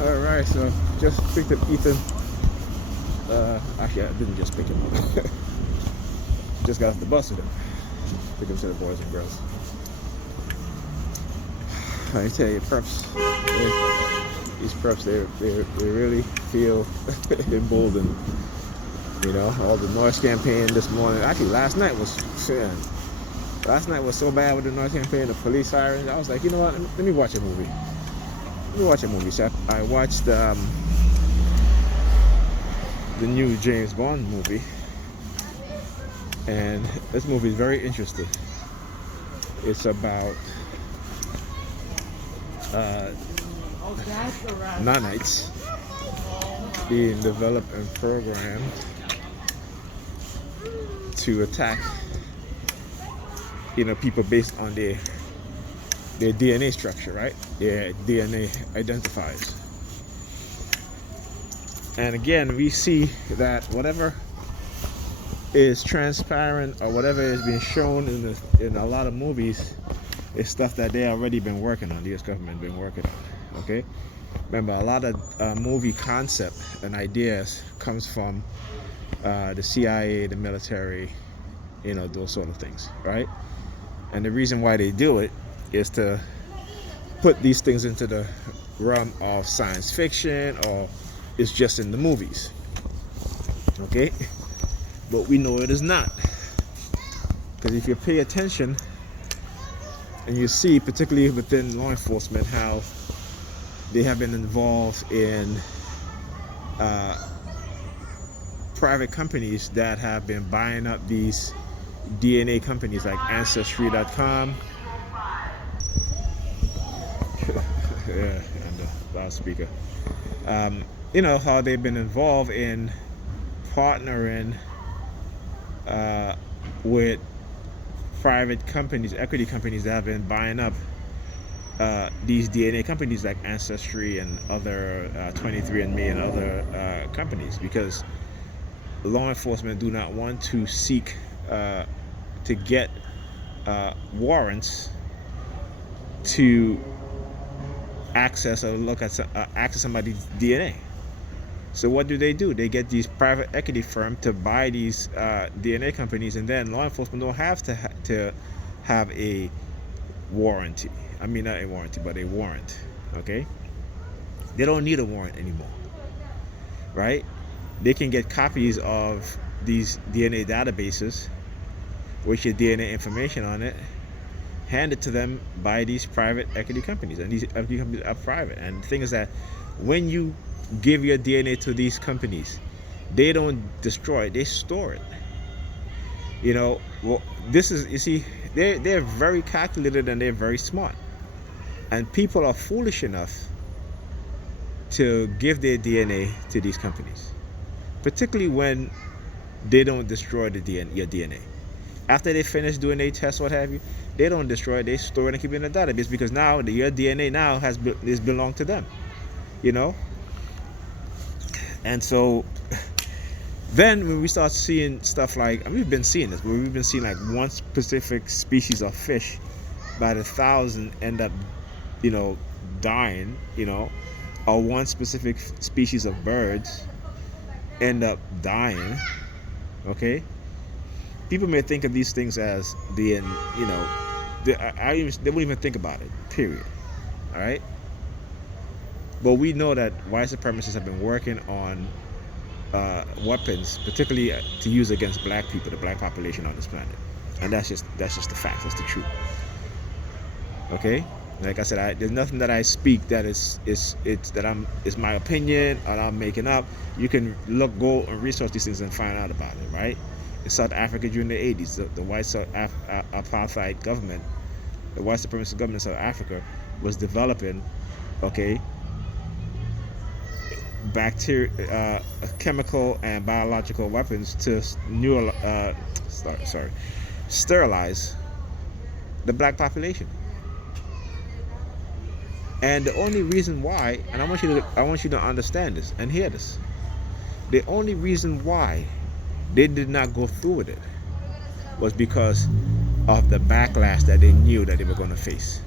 Alright, so just picked up Ethan. Actually, I didn't just pick him up. Just got off the bus with him. Took him to the Boys and Girls. I tell you, these preps, they really feel emboldened. You know, all the noise campaign this morning. Actually, last night was so bad with the noise campaign, the police sirens. I was like, you know what? Let me watch a movie. So I watched the new James Bond movie, and this movie is very interesting. It's about nanites being developed and programmed to attack, people based on their DNA structure, right? Their DNA identifiers. And again, we see that whatever is transparent or whatever is being shown in a lot of movies is stuff that they already been working on. The U.S. government been working on. Okay, remember, a lot of movie concept and ideas comes from the CIA, the military, those sort of things, right? And the reason why they do it is to put these things into the realm of science fiction, or it's just in the movies. Okay, but we know it is not, because if you pay attention and you see, particularly within law enforcement, how they have been involved in private companies that have been buying up these DNA companies like Ancestry.com. Yeah, and the loudspeaker. How they've been involved in partnering with private companies, equity companies that have been buying up these DNA companies like Ancestry and other 23andMe and other companies, because law enforcement do not want to seek to get warrants to access or look at access somebody's DNA. So what do? They get these private equity firms to buy these DNA companies, and then law enforcement don't have to have a warranty. I mean, not a warranty, but a warrant. Okay, they don't need a warrant anymore, right? They can get copies of these DNA databases with your DNA information on it, hand it to them by these private equity companies, and these equity companies are private. And the thing is that when you give your DNA to these companies, they don't destroy it, they store it. Well, this is, you see, they're very calculated and they're very smart, and people are foolish enough to give their DNA to these companies, particularly when they don't destroy your DNA. After they finish doing a test, what have you, they don't destroy it, they store it and keep it in a database, because now your DNA now is belong to them. And so then when we start seeing stuff like, and we've been seeing this, where we've been seeing like one specific species of fish by the thousand end up, dying, or one specific species of birds end up dying. Okay, people may think of these things as being, they won't even think about it, period. All right, but we know that white supremacists have been working on weapons, particularly to use against black people, the black population on this planet, and that's just the fact. That's the truth. Okay, like I said, there's nothing that I speak that is my opinion or I'm making up. You can go and research these things and find out about it, right? In South Africa during the 80s, the white apartheid government, the white supremacist government in South Africa was developing, okay, chemical and biological weapons to sterilize the black population. And the only reason why, and I want you to understand this and hear this, the only reason why they did not go through with it was because of the backlash that they knew that they were going to face.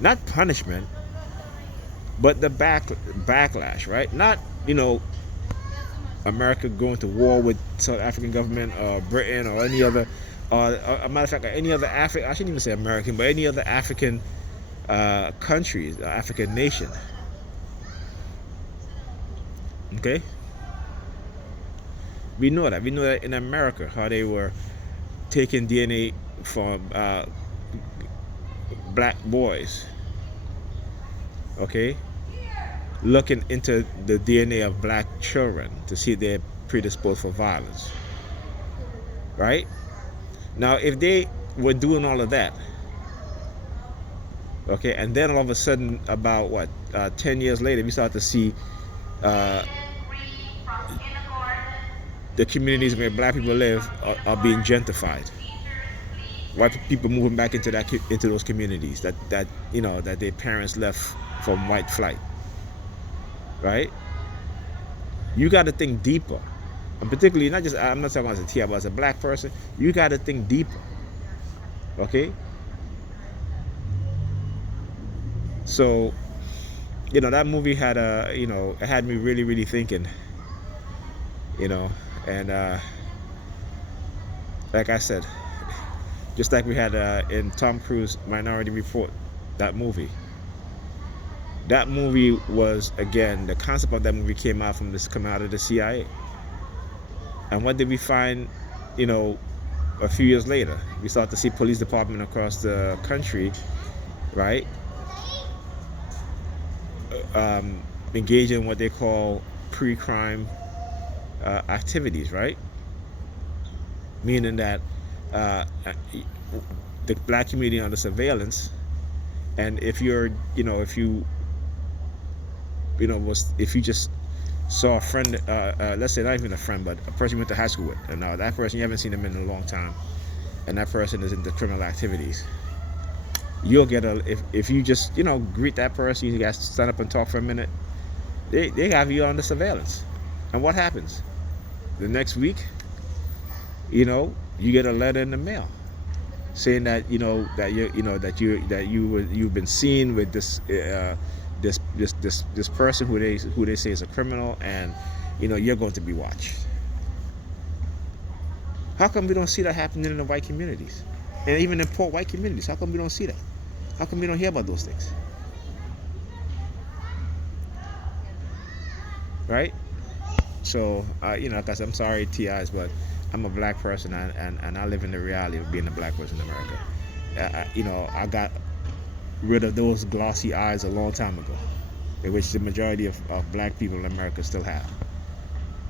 Not punishment, But the backlash, right? Not, America going to war with South African government or Britain or any other, a matter of fact, any other African, I shouldn't even say American, but any other African countries, African nation. Okay? We know that. We know that in America, how they were taking DNA from black boys, okay? Looking into the DNA of black children to see if they're predisposed for violence, right? Now, if they were doing all of that, okay, and then all of a sudden, about 10 years later, we start to see uh, the communities where black people live are being gentrified. White people moving back into those communities that that their parents left from white flight, right? You got to think deeper, and particularly not just, I'm not talking as a TI, but as a black person, you got to think deeper. Okay, so that movie had it had me really, really thinking, and like I said, just like we had in Tom Cruise Minority Report, that movie. That movie was, again, the concept of that movie came out of the CIA. And what did we find, a few years later? We start to see police department across the country, right, engage in what they call pre-crime activities, right? Meaning that the black community under surveillance, and if you're, if you just saw a friend, let's say not even a friend, but a person you went to high school with, and now that person, you haven't seen them in a long time, and that person is into criminal activities, you'll get if you just, greet that person, you guys stand up and talk for a minute, they have you under surveillance. And what happens? The next week, you get a letter in the mail saying that you've been seen with this person who they say is a criminal, and you're going to be watched. How come we don't see that happening in the white communities, and even in poor white communities? How come we don't see that? How come we don't hear about those things? Right? So like I said, I'm sorry, TIs, but I'm a black person, and I live in the reality of being a black person in America. I got rid of those glossy eyes a long time ago, which the majority of black people in America still have.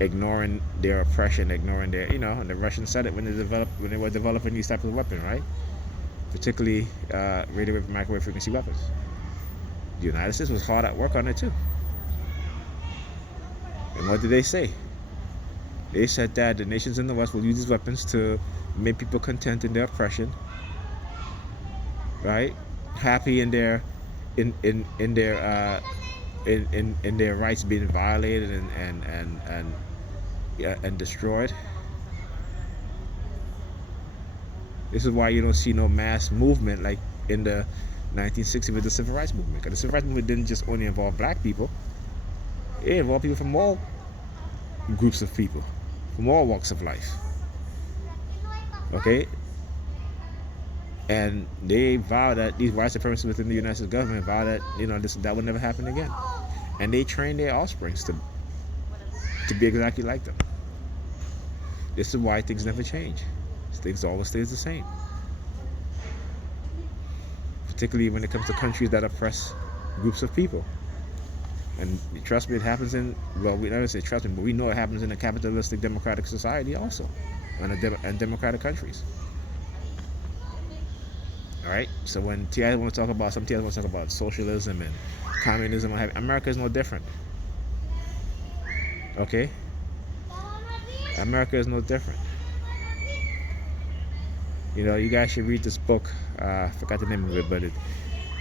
Ignoring their oppression, ignoring their, and the Russians said it when they were developing these types of weapons, right? Particularly radio wave, microwave frequency weapons. The United States was hard at work on it too. And what did they say? They said that the nations in the West will use these weapons to make people content in their oppression, right? Happy in their rights being violated and destroyed. This is why you don't see no mass movement like in the 1960s with the civil rights movement. Because the civil rights movement didn't just only involve black people; it involved people from all groups of people, from all walks of life. Okay? And they vow that these white supremacists within the United States government vow that that would never happen again. And they train their offsprings to be exactly like them. This is why things never change. Things always stays the same. Particularly when it comes to countries that oppress groups of people. And trust me, it happens we never say trust me, but we know it happens in a capitalistic democratic society also, and democratic countries. All right. So when TI want to talk about, some TI want to talk about socialism and communism, America is no different. Okay. America is no different. You guys should read this book. I forgot the name of it, but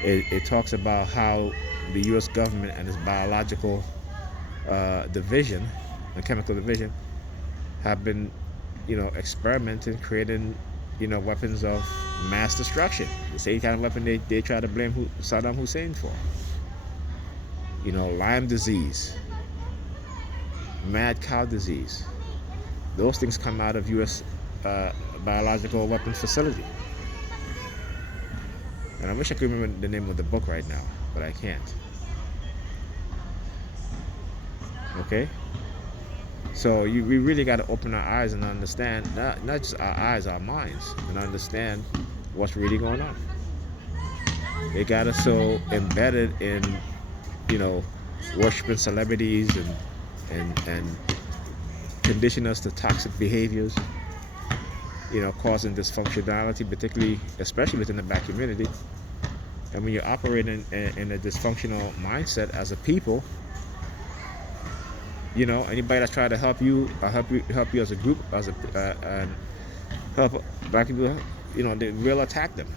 it talks about how the U.S. government and its biological division, the chemical division, have been, experimenting, creating, weapons of mass destruction. The same kind of weapon they try to blame Saddam Hussein for. Lyme disease, mad cow disease. Those things come out of U.S. Biological weapons facility. And I wish I could remember the name of the book right now, but I can't. Okay? So we really got to open our eyes and understand, not just our eyes, our minds, and understand what's really going on. They got us so embedded in, worshiping celebrities and condition us to toxic behaviors, causing dysfunctionality, especially within the Black community. And when you're operating in a dysfunctional mindset as a people, anybody that's trying to help you as a group, and help Black people, they will attack them.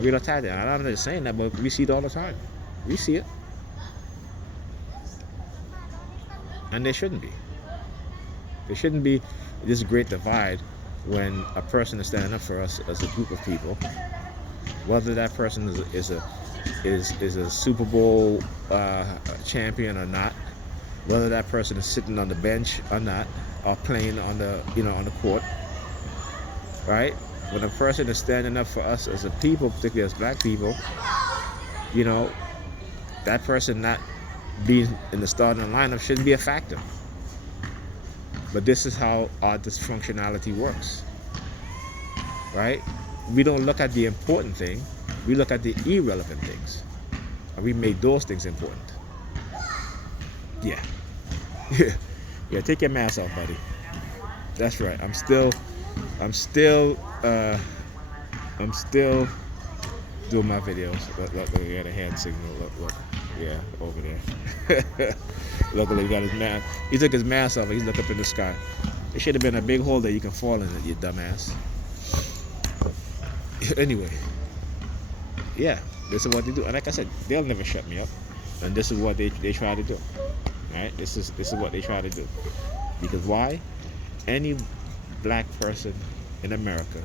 We'll attack them. I'm not just saying that, but we see it all the time. We see it. And there shouldn't be. There shouldn't be this great divide when a person is standing up for us as a group of people, whether that person is a Super Bowl champion or not, whether that person is sitting on the bench or not, or playing on the on the court, right? When a person is standing up for us as a people, particularly as Black people, that person not being in the starting lineup shouldn't be a factor. But this is how our dysfunctionality works, right? We don't look at the important thing, we look at the irrelevant things, and we make those things important. Yeah. Yeah, take your mask off, buddy. That's right. I'm still doing my videos. Look, we got a hand signal. Look. Yeah, over there. Look, he got his mask. He took his mask off and he's looking up in the sky. It should have been a big hole that you can fall in it, you dumbass. Anyway, yeah, this is what they do. And like I said, they'll never shut me up. And this is what they try to do. Right? This is what they try to do. Because why? Any Black person in America,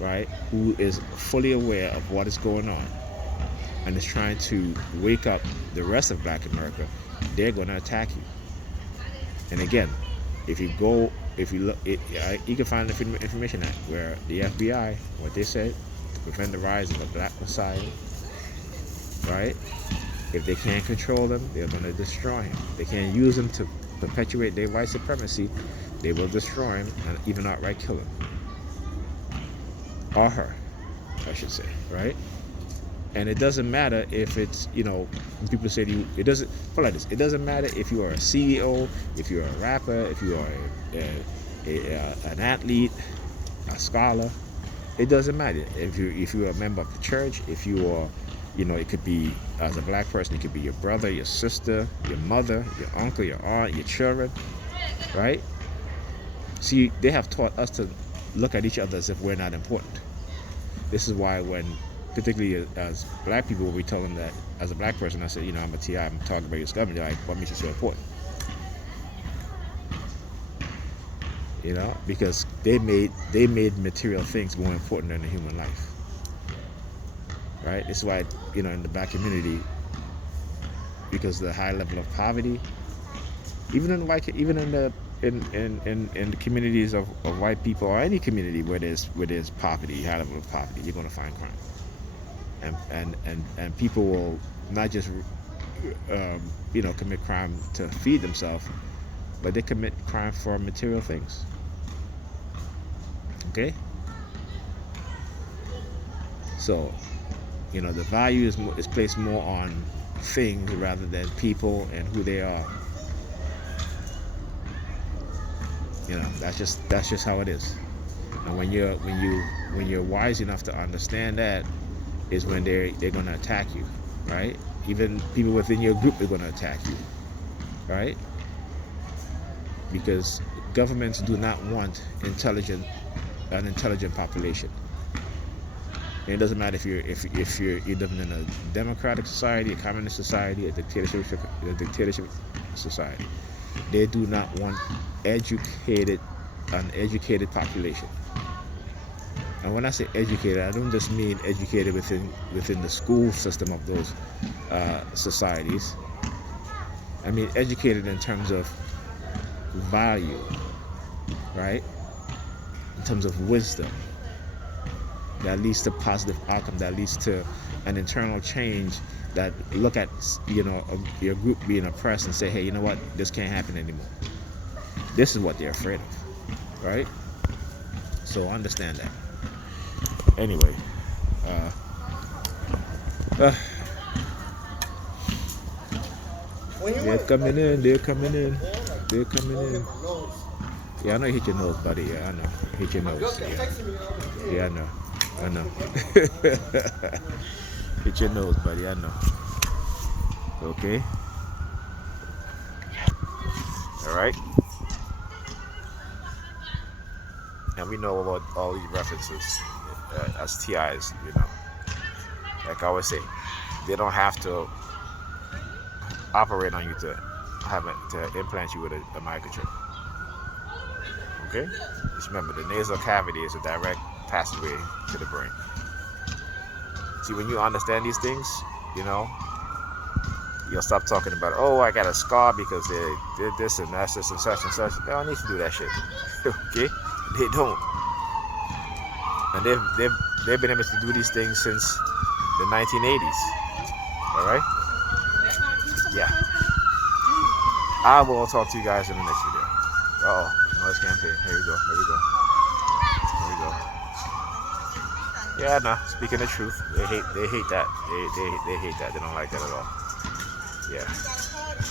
right, who is fully aware of what is going on and is trying to wake up the rest of Black America, they're going to attack you. And again, if you look, you can find the information out where the FBI, what they said, to prevent the rise of a Black Messiah, right? If they can't control them, they're going to destroy him. They can't use them to perpetuate their white supremacy. They will destroy him and even outright kill him. Or her, I should say, right? And it doesn't matter if it's, when people say to you, it doesn't matter if you are a CEO, if you're a rapper, if you are an athlete, a scholar. It doesn't matter. If you're a member of the church, if you are, it could be, as a Black person, it could be your brother, your sister, your mother, your uncle, your aunt, your children, right? See, they have taught us to look at each other as if we're not important. This is why when, particularly as Black people, we tell them that, as a Black person, I said, I'm a TI, I'm talking about your government, they're like, what makes you so important? Because they made material things more important than the human life. Right? This is why, in the Black community, because of the high level of poverty, even in the communities of white people, or any community where there's poverty, high level of poverty, you're going to find crime, and people will not just commit crime to feed themselves, but they commit crime for material things. Okay, so the value is placed more on things rather than people and who they are. That's just how it is. And when you're wise enough to understand that, is when they're going to attack you, right? Even people within your group are going to attack you, right? Because governments do not want an intelligent population. And it doesn't matter if you're living in a democratic society, a communist society, a dictatorship society. They do not want an educated population. And when I say educated, I don't just mean educated within the school system of those societies. I mean educated in terms of value, right? In terms of wisdom that leads to positive outcome, that leads to an internal change, that look at your group being oppressed and say, hey, you know what, this can't happen anymore. This is what they're afraid of, right? So understand that. Anyway, they're coming in, they're coming in, they're coming in. Yeah, I know you hit your nose, buddy. Yeah, I know. Hit your nose. Yeah, I know. I know. Hit your nose, buddy. I know. Okay. All right. And we know about all these references as TIs. Like I always say, they don't have to operate on you to implant you with a microchip. Okay. Just remember, the nasal cavity is a direct passageway to the brain. See, when you understand these things, you'll stop talking about, oh, I got a scar because they did this and that's this and such and such. They don't need to do that shit. Okay? They don't. And they've been able to do these things since the 1980s. All right? Yeah. I will talk to you guys in the next video. Noise campaign. Here we go. Yeah, no. Speaking the truth, they hate that. They hate that. They don't like that at all. Yeah.